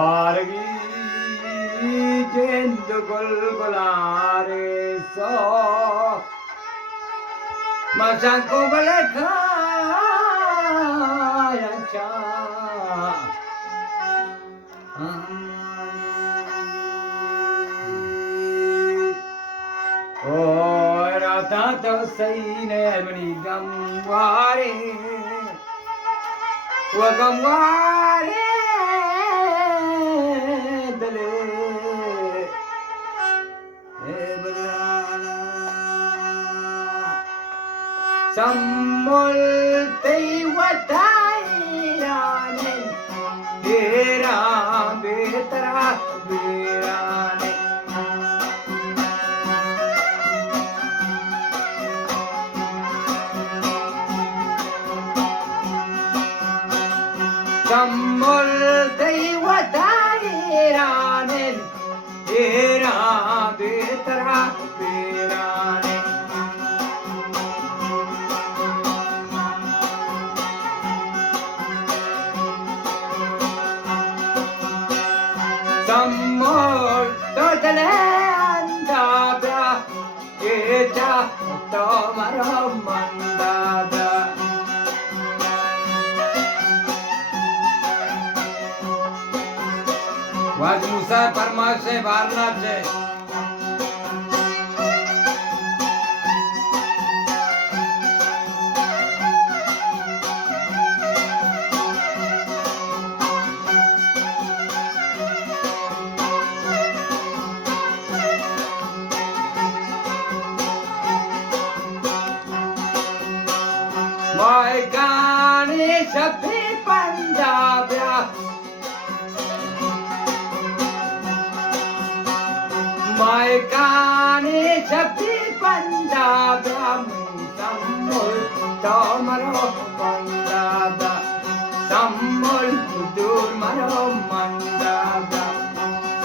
Vargi jendu gulgulare so masanko balakaya cha oh rata to sai ne mani gamware wa gamware dale Sammol teivatayane dera betara berane Sammol teivatayane dera betara berane Sammol totale andabra eta tomaro mandabra Waj Musa Parmas se Varnat se Mai gani sabhi Punjabya Mai gani sabhi Punjabya Sammol tomaro mandabya Sammol dur maro mandabya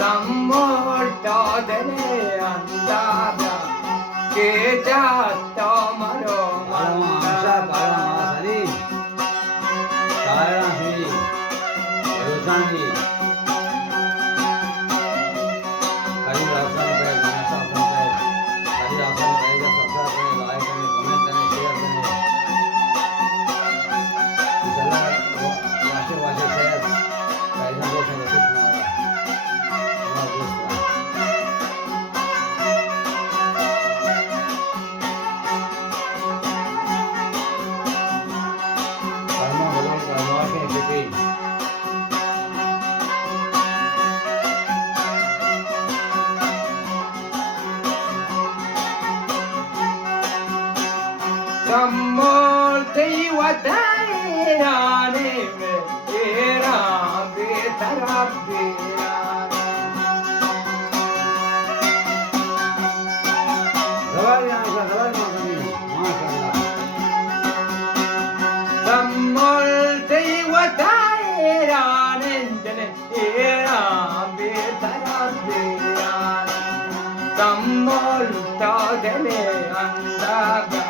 Sammol todale andabya Keja tomaro mandabya Sammol teivatayane dera betara berane Sammol teivatayane dera betara berane Sammol todale andabya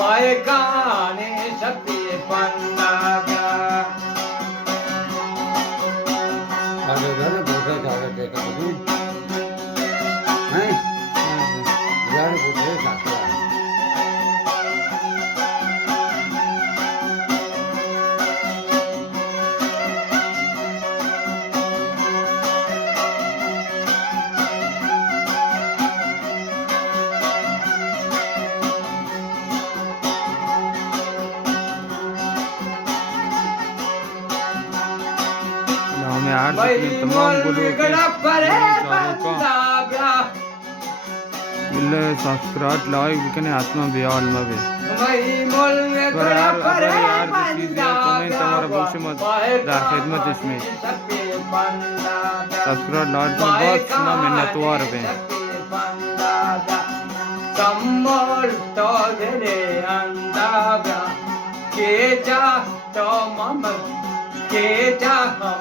Mai gani sabhi Punjabya हमें यार तमाम गुरु इल्ले subscribe like बिकने आत्मा बियाल में भी पर यार अगर यार किसी दे कमेंट हमारा बहुत मत दार खिदमत इसमें सब्सक्राइब लाइक में बहुत ना मिन्नतवार पे Sammol todale andabya Keja tomam Keja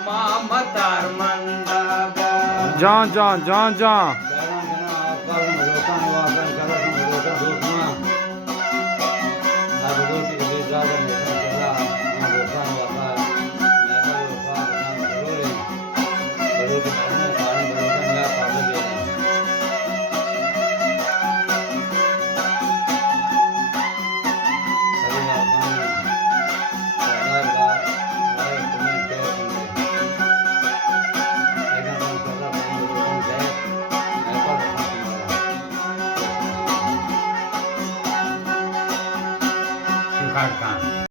mamatar mandabya जा